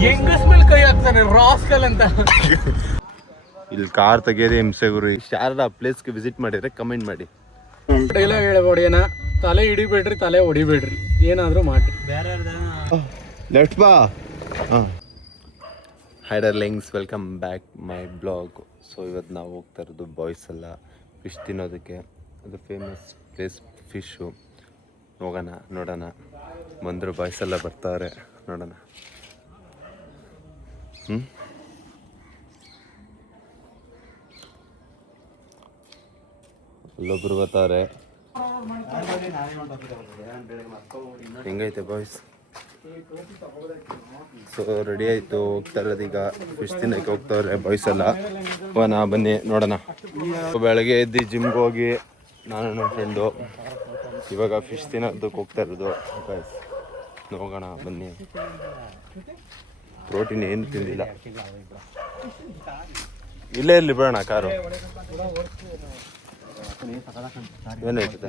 ಹೆಂಗಸ್ ಮೇಲೆ ಕೈ ಹಾಕ್ತಾನೆ ರಾಸ್ಕಲ್ ಅಂತ. ಇಲ್ಲಿ ಕಾರ್ ತೆಗೆಯೋದೇ ಹಿಂಸೆ ಗುರು. ಶಾರದಾ ಪ್ಲೇಸ್ಗೆ ವಿಸಿಟ್ ಮಾಡಿದ್ರೆ ಕಮೆಂಟ್ ಮಾಡಿ. ಡೈಲಾಗ್ ಹೇಳ್ಬೇಡಿ, ಏನ ತಲೆ ಹಿಡಿಬೇಡ್ರಿ, ತಲೆ ಹೊಡಿಬೇಡ್ರಿ, ಏನಾದ್ರೂ ಮಾಡ್ರಿ. ಲೆಫ್ಟ್ ಬಾ. High darlings, welcome back my blog. So ಇವತ್ತು ನಾವು ಹೋಗ್ತಾ ಇರೋದು ಬಾಯ್ಸ್ ಎಲ್ಲ ಫಿಶ್ ತಿನ್ನೋದಕ್ಕೆ. ಅದು ಫೇಮಸ್ ಪ್ಲೇಸ್ ಫಿಶ್ಶು. ಹೋಗೋಣ, ನೋಡೋಣ. ಬಂದರು ಬಾಯ್ಸ್ ಎಲ್ಲ ಬರ್ತಾರೆ, ನೋಡೋಣ. ಅಲ್ಲೊಬ್ರು ಬರ್ತಾರೆ. ಹೆಂಗೈತೆ ಬಾಯ್ಸ್? ಸೊ ರೆಡಿ ಆಯಿತು, ಹೋಗ್ತಾ ಇರೋದು ಈಗ. ಫಿಶ್ ತಿನ್ನಕ್ಕೆ ಹೋಗ್ತಾವ್ರೆ ಬಾಯ್ಸ್ ಎಲ್ಲ. ಹೋಗೋಣ ಬನ್ನಿ, ನೋಡೋಣ. ಬೆಳಗ್ಗೆ ಎದ್ದು ಜಿಮ್ಗೆ ಹೋಗಿ ನಾನು ನನ್ನ ಫ್ರೆಂಡು ಇವಾಗ ಫಿಶ್ ತಿನ್ನೋದಕ್ಕೆ ಹೋಗ್ತಾ ಇರೋದು ಬಾಯ್ಸ್. ಹೋಗೋಣ ಬನ್ನಿ. ಪ್ರೋಟೀನ್ ಏನು ತಿಂದಿಲ್ಲ. ಇಲ್ಲೇ ಇರಲಿ ಬಿಡೋಣ ಕಾರು. ಏನಾಯ್ತದೆ?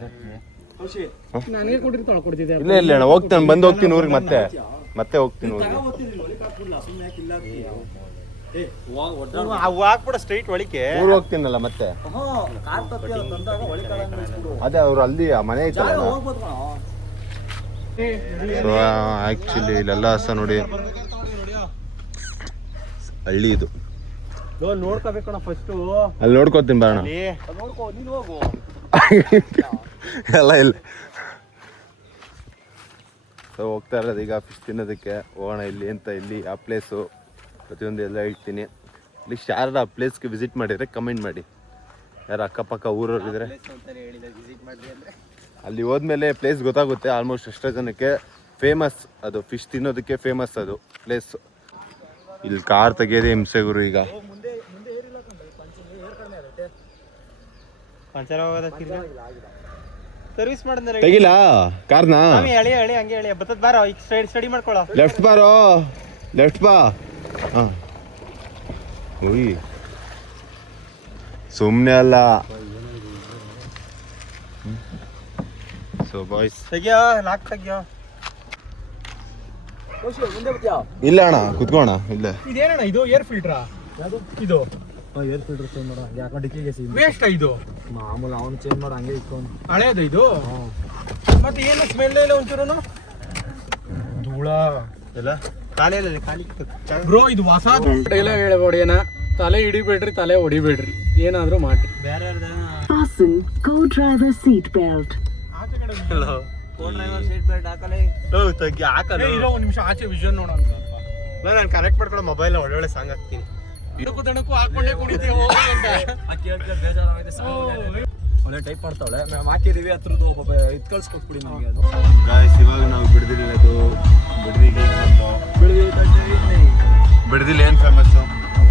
ಇಲ್ಲೇ ಇರಲಿ ಅಣ್ಣ, ಹೋಗ್ತಾನೆ. ಬಂದು ಹೋಗ್ತೀನಿ ಊರಿಗೆ, ಮತ್ತೆ ಹೋಗ್ತೀನಿ ಊರಿಗೆ. ಊರು ಹೋಗ್ತೀನಲ್ಲ ಮತ್ತೆ. ಅದೇ ಅವ್ರು ಅಲ್ಲಿ ಮನೆ ಐತಲ್ಲ. ಸೊ ಆ್ಯಕ್ಚುಲಿ ಇಲ್ಲೆಲ್ಲ ಹಸ ನೋಡಿ, ಹಳ್ಳಿ ಇದು. ನೋಡ್ಕೋಬೇಕಣ್ಣ ಫಸ್ಟು. ಅಲ್ಲಿ ನೋಡ್ಕೋತೀನಿ ಬರೋಣ. ಎಲ್ಲ ಇಲ್ಲ. ಸೊ ಹೋಗ್ತಾ ಇರೋದು ಈಗ ಫಿಶ್ ತಿನ್ನೋದಕ್ಕೆ. ಹೋಗೋಣ ಇಲ್ಲಿ ಅಂತ. ಇಲ್ಲಿ ಆ ಪ್ಲೇಸು ಪ್ರತಿಯೊಂದು ಎಲ್ಲ ಹೇಳ್ತೀನಿ. ಇಲ್ಲಿ ಶಾರದಾ ಪ್ಲೇಸ್ಗೆ ವಿಸಿಟ್ ಮಾಡಿದರೆ ಕಮೆಂಟ್ ಮಾಡಿ. ಯಾರು ಅಕ್ಕಪಕ್ಕ ಊರವ್ರಿದ್ರೆ ಅಲ್ಲಿ ಹೋದ್ಮೇಲೆ ಪ್ಲೇಸ್ ಗೊತ್ತಾಗುತ್ತೆ. ಆಲ್ಮೋಸ್ಟ್ ಎಷ್ಟೋ ಜನಕ್ಕೆ ಫೇಮಸ್ ಅದು, ಫಿಶ್ ತಿನ್ನೋದಕ್ಕೆ ಫೇಮಸ್ ಅದು ಪ್ಲೇಸ್. ಇಲ್ಲಿ ಕಾರ್ ತೆಗೆಯೋದೇ ಹಿಂಸೆ ಗುರು. ಈಗ ಸರ್ವಿಸ್ ಮಾಡಿದ್ರೆ ತೆಗಿಲ್ಲ ಕಾರ್ನ. ಸ್ಟಡಿ ಮಾಡ್ಕೊಳ್ಳೋ. ಲೆಫ್ಟ್ ಬಾರೋ, ಲೆಫ್ಟ್ ಬಾ. ಉಯ್ ಸುಮ್ಮನೆ ಅಲ್ಲ. ಸೊ ಬಾಯ್ಸ್ ತೆಗಿಯೋ, ಲಾಕ್ ತೆಗಿಯೋ. ಇಲ್ಲ ಅಣ್ಣ, ಕುತ್ಕೋಣ ಇಲ್ಲ. ಇದೇನಣ್ಣ ಇದು? ಏರ್ ಫಿಲ್ಟ್ರಾ ಇದು? ಏರ್ ಫಿಲ್ಟರ್ ಚೇಂಜ್ ಮಾಡೋ. ಯಾಕೆ ಡಿಕ್ಕಿಗೆ ವೇಸ್ಟ್ ಇದು? ಮಾಮೂಲು ಅವನು ಚೇಂಜ್ ಮಾಡೋ, ಹಂಗೆ ಇಟ್ಕೊಂಡು. ಹಳೇದು ಇದು? ಮತ್ತೆ ಏನು ಸ್ಮೆಲ್ ಇಲ್ಲ ಒಂಚೂರು? ಧೂಳ ಎಲ್ಲ ಕಾಲೆಯಲ್ಲಿ ಖಾಲಿ ಬ್ರೋ. ಇದು ಹೊಸ ಡೈಲಾಗ್ ಹೇಳ್ಬೇಡಿ, ಏನ ತಲೆ ಹಿಡಿಬೇಡ್ರಿ, ತಲೆ ಹೊಡಿಬೇಡ್ರಿ, ಏನಾದ್ರೂ ಮಾಡ್ರಿ. Fasten co-driver seat belt. co-driver seat belt ಹಾಕಲೇ. ಹಾಕಲೇ ಇರೋ ಒಂದು ನಿಮಿಷ ಆಚೆ ವಿಷನ್ ನೋಡೋಣ. ನಾನು ಕನೆಕ್ಟ್ ಮಾಡ್ಕೊಳ್ಳೋ ಮೊಬೈಲ್ ಒಳ್ಳೆ ಸಾಂಗ್ ಹಾಕ್ತೀನಿ. ಇದಕ್ಕೂ ತನಕ್ಕೂ ಹಾಕೊಂಡೇ ಕುಡಿತೀವಿ ಒಳ್ಳೆ ಟೈಪ್ ಮಾಡ್ತಾವಳೆ. ನಾವು ಹಾಕಿದೀವಿ ಅದ್ರದ್ದು ಇದು ಕಳ್ಸ್ಕೊಟ್ಬಿಡಿ ನಮಗೆ. ಅದು ಗಾಯ್ಸ್ ಇವಾಗ ನಾವು ಬಿಡದಿಲ್ಲದು. ಬಿಡದಿಲ್ಲ ಏನು ಫೇಮಸ್ಸು?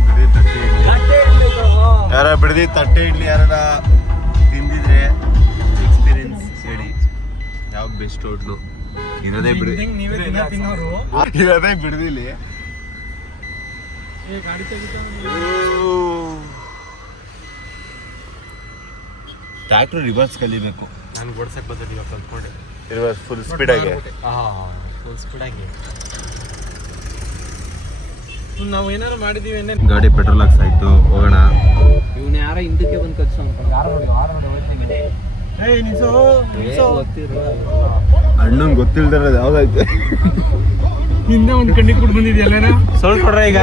ಬಿಡದಿ ತಟ್ಟೆ ಇಡ್ಲಿ. ಯಾರ ಬಿಡದಿ ತಟ್ಟೆ ಇಡ್ಲಿ ಯಾರ ತಿಂದಿದ್ರೆ ಎಕ್ಸ್ಪೀರಿಯನ್ಸ್ ಹೇಳಿ. ಯಾವ ಬೆಸ್ಟ್ ಹೋಟ್ಲು? ಇರೋದೇ ಬಿಡದಿ, ಇರೋದೇ ಬಿಡದಿಲ್ಲಿ. ಟ್ರ್ಯಾಕ್ಟರ್ ರಿವರ್ಸ್ ಕಲಿಬೇಕು. ನಾನು ಓಡ್ಸಕ್ಕೆ ಬಂದಿದ್ದೀವಿ ಕಲ್ತ್ಕೊಂಡೆ. ರಿವರ್ಸ್ ಫುಲ್ ಸ್ಪೀಡಾಗಿ. ಫುಲ್ ಸ್ಪೀಡಾಗಿ ನಾವು ಏನಾರು ಮಾಡಿದೀವಿ. ಗಾಡಿ ಪೆಟ್ರೋಲ್ ಹಾಕ್ಸ್ ಆಯ್ತು, ಹೋಗೋಣ. ಇವನು ಯಾರ ಹಿಂದಕ್ಕೆ ಬಂದು ಕಳ್ಸ. ಅಣ್ಣಂಗೆ ಗೊತ್ತಿಲ್ದಿರೋದು ಯಾವ್ದಾಯ್ತು? ಹಿಂದೆ ಒಂದು ಕಣ್ಣಿಗೆ ಕೊಟ್ಟು ಬಂದಿದ್ಯಲ್ಲ. ಸ್ವಲ್ಪ ಕೊಡ್ರ ಈಗ.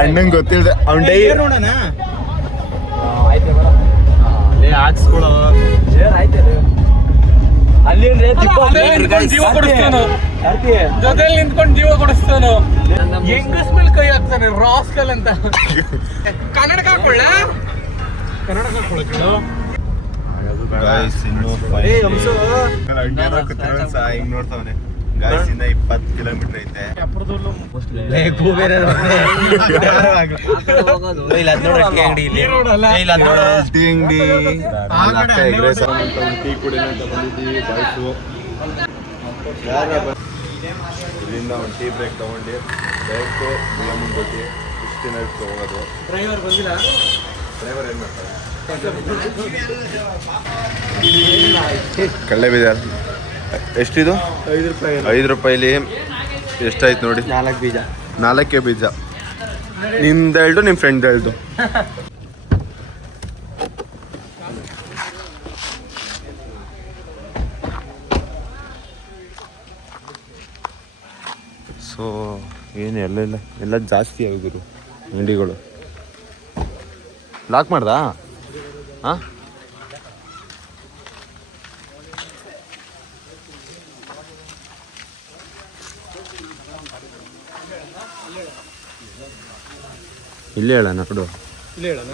ಅಣ್ಣಂಗೆ ಗೊತ್ತಿಲ್ದೆ ಅವ್ನ ಡೈ ನೋಡೋಣ. ಹಾಕ್ಸ್ಕೊಳೋ ಅಲ್ಲಿ ಜೊತೆಲಿ ನಿಂತ್ಕೊಂಡು ಜೀವ ಕೊಡಿಸ್ತಾನು. ಹೆಂಗಸ್ ಮೇಲೆ ಕೈ ಹಾಕ್ತಾನೆ ರಾಸ್ಕಲ್ ಅಂತ. ಕನ್ನಡಕ ಹಾಕೊಳ್ಳ, ಕನ್ನಡಕ ಹಾಕೊಳ್ಳೋ. ಹಿಂಗ್ ನೋಡ್ತಾವನೆ. ಗಾಯ್ಸ್ ಇನ್ನ 20 ಕಿಲೋಮೀಟರ್ ಐತೆ. ಟೀ ಕುಡಿನ ಅಂತ ಬಂದಿದ್ದೀವಿ ಬಾಯ್ಸು. ಇಲ್ಲಿಂದ ಒಂದು ಟೀ ಬ್ರೇಕ್ ತಗೊಂಡು ಡೈರೆಕ್ಟ್ ಮುಂದಕ್ಕೆ ಇಷ್ಟು ದಿನ ಹೋಗೋದು. ಡ್ರೈವರ್ ಬಂದಿಲ್ಲ. ಡ್ರೈವರ್ ಏನು ಮಾಡ್ತಾರೆ? ಕಳ್ಳೆ ಬೀಜ ಎಷ್ಟಿದು? 5 ರೂಪಾಯಿ. 5 ರೂಪಾಯಿಲಿ ಎಷ್ಟಾಯ್ತು ನೋಡಿ? 4 ಬೀಜ. 4 ಬೀಜ. ನಿಮ್ದು 2, ನಿಮ್ಮ ಫ್ರೆಂಡ್ 2. ಸೊ ಏನು ಎಲ್ಲ ಜಾಸ್ತಿ ಆಗಿದ್ರು ಅಂಗಡಿಗಳು. ಲಾಕ್ ಮಾಡ್ದಾ? ಹಾಂ, ಇಲ್ಲೇ ಹೇಳೋಣ ಕೊಡು. ಇಲ್ಲೇ ಹೇಳೋಣ.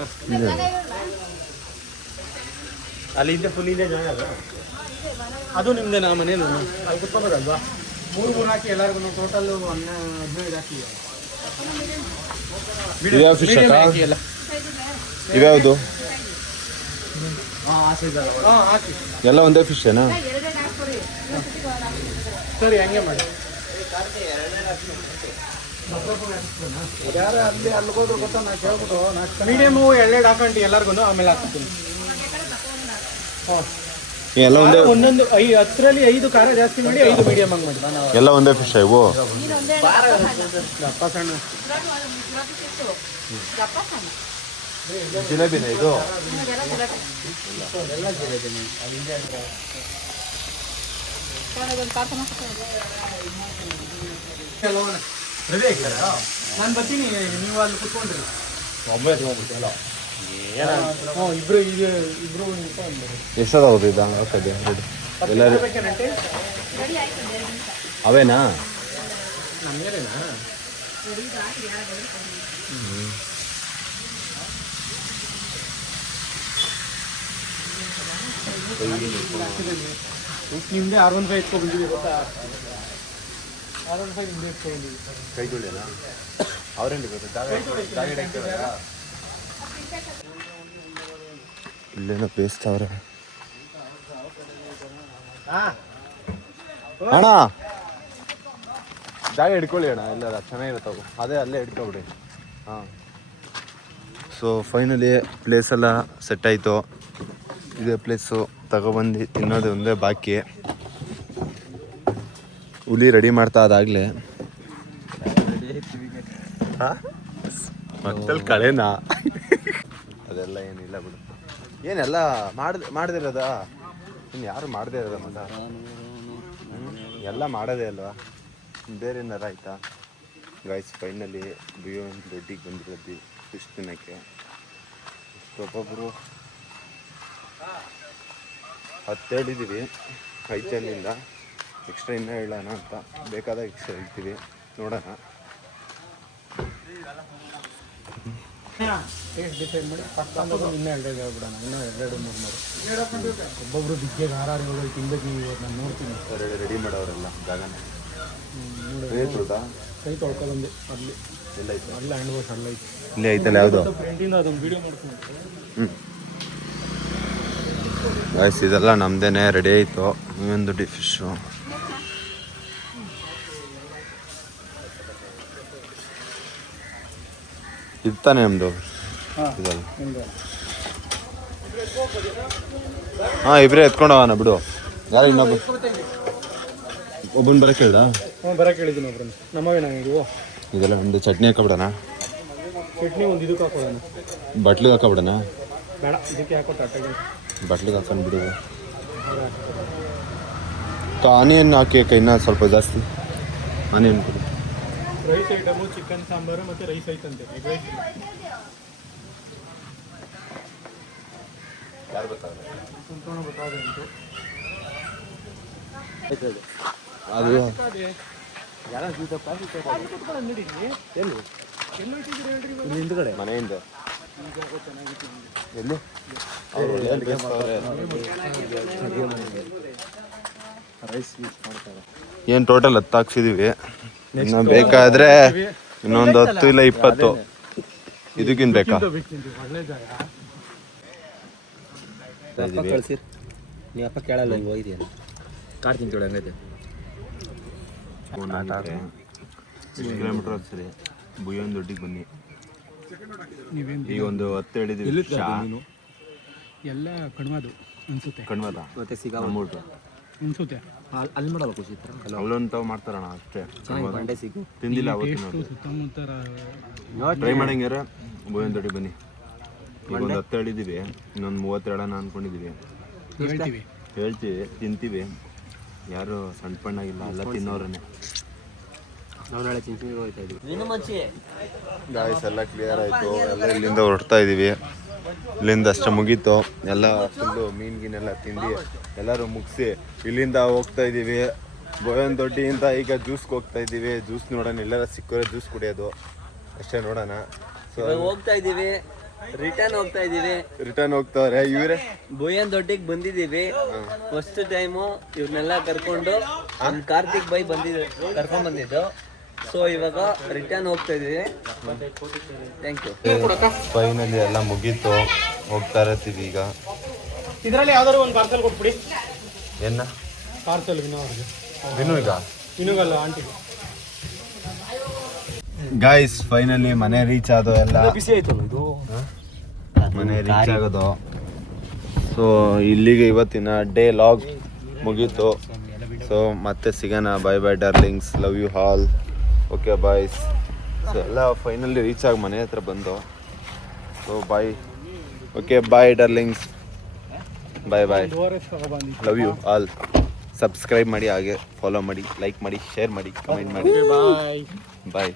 ಅಲ್ಲಿಂದ ಫುಲ್ ಇದೆ ಜಾಗ ಅಲ್ಲ, ಅದು ನಿಮ್ದೇನಾ ಮನೇನು? ಅಲ್ಲಿ ಕುತ್ಕೊಬೋದಲ್ವಾ? 3 ಹಾಕಿ ಎಲ್ಲರಿಗೂ ಟೋಟಲ್ 15 ಹಾಕಿ. ಇವ್ಯಾವ ಫಿಶ್ ಇವ್ಯಾವುದು? ಹಾಕಿ ಎಲ್ಲ ಒಂದೇ ಫಿಶ್ ಏನಾ? ಸರಿ, ಹಂಗೆ ಮಾಡಿ. ಯಾರು ಅಲ್ಲಿ ಹೋದ್ರು ಗೊತ್ತಾ? ನಾ ಕೇಳ್ಬಿಟ್ಟು ಮೀಡಿಯಮು 2 ಹಾಕೊಂಡು ಎಲ್ಲರಿಗೂ ಆಮೇಲೆ ಹಾಕ್ತೀನಿ. ಎಲ್ಲ ಒಂದೇ, ಒಂದೊಂದು 10ರಲ್ಲಿ 5 ಖಾರ ಜಾಸ್ತಿ ಮಾಡಿ 5 ಮೀಡಿಯಮ್ ಹಂಗೆ ಮಾಡಿ. ಎಲ್ಲ ಒಂದೇ ಫಿಶ್ ಇವು? ದಪ್ಪ ಸಣ್ಣ ಜಿಲೇಬಿನ ಇದು? ನಾನು ಬರ್ತೀನಿ, ನೀವು ಅಲ್ಲಿ ಕುತ್ಕೊಂಡ್ರಿ. ಇಬ್ರು ಎಷ್ಟದಾವುದು ಇದು? ಎಲ್ಲರೂ ಅವೇನಾ? ನಮ್ಗೇನಾ? ನಿಮ್ದೆ 615 ಎತ್ಕೊಂಡ್ಬಂದಿದ್ದೀವಿ ಗೊತ್ತಾ? 615 ನಿಮ್ದೆ ಎತ್ಕೊಂಡಿದ್ದೀವಿ. ಕೈ ತೊಳೆಯಲ್ಲ ಅವ್ರೇನು ಇಲ್ಲೇನೋ ಬೇಯಿಸ್ತವ್ರೆ. ಅಣ್ಣ ಜಾಗ ಹಿಡ್ಕೊಳ್ಳಿ ಅಣ್ಣ, ಎಲ್ಲ ಚೆನ್ನಾಗಿರುತ್ತವು. ಅದೇ ಅಲ್ಲೇ ಹಿಡ್ಕೊಬಿಡಿ. ಹಾಂ, ಸೊ ಫೈನಲಿ ಪ್ಲೇಸೆಲ್ಲ ಸೆಟ್ ಆಯಿತು. ಇದೇ ಪ್ಲೇಸು ತಗೊಬಂದು ತಿನ್ನೋದು ಒಂದೇ ಬಾಕಿ. ಹುಲಿ ರೆಡಿ ಮಾಡ್ತಾ ಅದಾಗಲೇ. ಮತ್ತಲ್ಲಿ ಕಳೆನಾ? ಅದೆಲ್ಲ ಏನಿಲ್ಲ ಬಿಡು. ಏನೆಲ್ಲ ಮಾಡ್ದಿರೋದ? ಇನ್ನು ಯಾರು ಮಾಡದೇ ಇರೋದ? ಮತ ಎಲ್ಲ ಮಾಡೋದೇ ಅಲ್ವಾ, ಬೇರೆ ಏನಾರ ಆಯ್ತಾ? ಗಾಯ್ಸ್ ಫೈನಲಿ ಬಿಯೋನ್ ದೊಡ್ಡಿಗೆ ಬಂದಿರೋದು ಫಿಶ್ ತಿನ್ನೋಕ್ಕೆ. ಒಬ್ಬೊಬ್ಬರು 10 ಹೇಳಿದ್ದೀವಿ, 5 ಜನಿಂದ. ಎಕ್ಸ್ಟ್ರಾ ಇನ್ನೂ ಹೇಳೋಣ ಅಂತ ಬೇಕಾದಾಗ ಎಕ್ಸ್ಟ್ರಾ ಹೇಳ್ತೀವಿ, ನೋಡೋಣ. ಡಿಸೈಡ್ ಮಾಡಿ ಇನ್ನೂ 2 ಹೇಳ್ಬಿಡೋಣ. ಇನ್ನೂ 2-3 ಒಬ್ಬೊಬ್ರು ಬಿಗ್ಗೆ 6 ತಿನ್ಬೇಕು. ನೀವು ನಾನು ನೋಡ್ತೀನಿ. ರೆಡಿ ಮಾಡೋರೆಲ್ಲ ಜಾಗನ ಕೈ ತೊಳ್ಕೊಬಂದು ಅಲ್ಲಿ ಎಲ್ಲ ಐತೆ. ಅಲ್ಲ ಹ್ಯಾಂಡ್ ವಾಶ್ ಅಲ್ಲ ಐತೆ. ಇಲ್ಲೇ ಐತಲ್ಲ ಯಾವುದು? ಫ್ರೆಂಡಿಂದ ಅದೊಂದು ವೀಡಿಯೋ ಮಾಡ್ತೀನಿ. ಗಾಯ್ಸ್ ಇದೆಲ್ಲ ನಮ್ದೇನೆ ರೆಡಿ ಆಯಿತು. ಇನ್ನೊಂದು ದೊಡ್ಡ ಫಿಶ್ಶು. ಇರ್ತಾನೆ ನಮ್ಮದು ಇದಲ್ಲ. ಹಾಂ, ಇಬ್ಬರೇ ಎತ್ಕೊಂಡು ಹೋಗೋಣ ಬಿಡು. ಯಾರು ಇನ್ನೊಬ್ಬ ಒಬ್ಬನ ಬರೋಕ್ಕೆ ಹೇಳ್ದ? ಬರೋಕ್ಕೆ ಹೇಳಿದ್ದೀನಿ ಒಬ್ಬರನ್ನ. ನಮ್ಮವೇ ನಾವು ಇದೆಲ್ಲ ಒಂದು ಚಟ್ನಿ ಹಾಕೊಬಿಡೋಣ. ಚಟ್ನಿ ಒಂದು ಇದಕ್ಕೆ ಹಾಕೋಣ. ಬಟ್ಲಿಗೆ ಹಾಕೊಬಿಡೋಣ. ಬೇಡ, ಇದಕ್ಕೆ ಹಾಕೋ ತಟ್ಟೆಗೆ. ಬಟ್ಲಿಗೆ ಹಾಕೊಂಡು ಬಿಡು. ಆನಿಯನ್ ಹಾಕಿ ಇನ್ನೂ ಸ್ವಲ್ಪ ಜಾಸ್ತಿ ಆನಿಯನ್ ಕೊಡು. ರೈಸ್ ಐಟಮು, ಚಿಕನ್ ಸಾಂಬಾರು ಮತ್ತು ರೈಸ್ ಐತಂತೆ. ಎಗ್ ರೈಸ್ ಯಾರು ಗೊತ್ತಾಗ ಗೊತ್ತಾದೆ ಉಂಟು. ಅದು ಹಿಂದ್ಗಡೆ ಮನೆಯಿಂದ ಎಲ್ಲಿ ಏನು ಟೋಟಲ್ 10 ಹಾಕ್ಸಿದೀವಿ. ಇನ್ನು ಬೇಕಾದ್ರೆ ಇನ್ನೊಂದು 10 ಇಲ್ಲ 20 ಇದಕ್ಕಿಂತ ಬೇಕಾ? ಒಳ್ಳೆ ಜಾಗ. ನೀವಪ್ಪ ಕೇಳಲ್ಲ, ಹಿಂಗೆ ಹೋಗಿದೆಯಲ್ಲ ಕಾಡ್ತೀನಿ ತೊಳೆ ಹಂಗೈತೆ. 6 ಕಿಲೋಮೀಟ್ರ್ ಸರಿ ಬುಯ್ಯೊಂದು ದೊಡ್ಡಿಗೆ ಬನ್ನಿ. ಈಗ ಒಂದು 10 ಹೇಳಿದ್ವಿ. ಎಲ್ಲ ಕಣ್ಮದು ಅನ್ಸುತ್ತೆ. ಕಣ್ಮದ ಮತ್ತೆ ನಮ್ಮೂಟ ಅನ್ಸುತ್ತೆ. ಅಲ್ಲಿ ಮಾಡಲ್ಲ ಖುಷಿ ಇತ್ತು ಅಲ್ಲೊಂತಾವ್ ಮಾಡ್ತಾರಣ ಅಷ್ಟೇ. ಚೆನ್ನಾಗಿ ಬಂಡೆ ಸಿಗು ತಿಂದಿಲ್ಲ ಅವತ್ತು. ಸುತ್ತಮುತ್ತ ಟ್ರೈ ಮಾಡಂಗ್ಯಾರ ಬೋಯನ್ ದೊಡ್ಡಿ ಬನ್ನಿ. ಈಗ ಒಂದು 10 ಹೇಳಿದ್ದೀವಿ, ಇನ್ನೊಂದು 30 ಹೇಳೋಣ ಅನ್ಕೊಂಡಿದ್ದೀವಿ. ಹೇಳ್ತೀವಿ. ಹೇಳ್ತೀವಿ, ತಿಂತೀವಿ. ಯಾರು ಸಣ್ಣ ಪಣ್ಣಾಗಿಲ್ಲ, ಎಲ್ಲ ತಿನ್ನೋರನ್ನೇ. ನಾವು ನಾಳೆ ಚಿಂಚಿಗೆ ಹೋಗ್ತಾ ಇದ್ವಿ. ಗಾಯ್ಸ್ ಎಲ್ಲ ಕ್ಲಿಯರ್ ಆಯಿತು. ಎಲ್ಲ ಇಲ್ಲಿಂದ ಹೊರಡ್ತಾ ಇದ್ದೀವಿ. ಇಲ್ಲಿಂದ ಅಷ್ಟೇ ಮುಗೀತು. ಎಲ್ಲ ಫುಲ್ಲು ಮೀನು ಗೀನೆಲ್ಲ ತಿಂದು ಎಲ್ಲರೂ ಮುಗಿಸಿ ಇಲ್ಲಿಂದ ಹೋಗ್ತಾ ಇದ್ದೀವಿ. ಬೋಯನ್ ದೊಡ್ಡಿಯಿಂದ ಈಗ ಜ್ಯೂಸ್ಗೆ ಹೋಗ್ತಾ ಇದ್ದೀವಿ. ಜ್ಯೂಸ್ ನೋಡೋಣ, ಎಲ್ಲರ ಸಿಕ್ಕೋರೆ ಜ್ಯೂಸ್ ಕುಡಿಯೋದು ಅಷ್ಟೇ ನೋಡೋಣ. ಸೊ ಹೋಗ್ತಾ ಇದೀವಿ, ರಿಟರ್ನ್ ಹೋಗ್ತಾ ಇದೀವಿ. ರಿಟರ್ನ್ ಹೋಗ್ತಾವ್ರೆ ಇವರೇ. ಬೋಯನ್ ದೊಡ್ಡಿಗೆ ಬಂದಿದ್ದೀವಿ. ಫಸ್ಟ್ ಟೈಮು ಇವ್ರನ್ನೆಲ್ಲ ಕರ್ಕೊಂಡು ನಮ್ಮ ಕಾರ್ತಿಕ್ ಬೈ ಕರ್ಕೊಂಡ್ ಬಂದಿದ್ದು. ಸೊ ಇವಾಗ ರಿಟರ್ನ್ ಹೋಗ್ತಾ ಇದೀವಿ. Thank you. ಫೈನಲಿ ಎಲ್ಲ ಮುಗೀತು, ಹೋಗ್ತಾ ಇರ್ತೀವಿ ಈಗ. ಇದರಲ್ಲಿ ಯಾವ್ದಾದ್ರು ಒಂದು ಪಾರ್ಸಲ್ ಕೊಟ್ಬಿಡಿ. ಏನ ಪಾರ್ಸಲ್ ವಿನೋ ಅವ್ರಿಗೆ. ವಿನು ಈಗ ವಿನುಗಲ್ಲ ಆಂಟಿಗೆ. ಗಾಯ್ಸ್ ಫೈನಲಿ ಮನೆ ರೀಚ್ ಆದೋ. ಎಲ್ಲ ಬಿಸಿ ಆಯ್ತು ಇದು ಮನೆ ರೀಚ್ ಆಗೋದು. ಸೊ ಇಲ್ಲಿಗೆ ಇವತ್ತಿನ ಡೇ ಲಾಗ್ ಮುಗೀತು. ಸೊ ಮತ್ತೆ ಸಿಗೋಣ. Bye bye darlings, love you all. Okay boys. So ಎಲ್ಲ ಫೈನಲಿ ರೀಚ್ ಆಗಿ ಮನೆ ಹತ್ರ ಬಂದು. So bye. Okay bye darlings, bye bye, love you all. Subscribe ಮಾಡಿ, ಹಾಗೆ ಫಾಲೋ ಮಾಡಿ, ಲೈಕ್ ಮಾಡಿ, ಶೇರ್ ಮಾಡಿ, ಕಮೆಂಟ್ ಮಾಡಿ. ಬಾಯ್.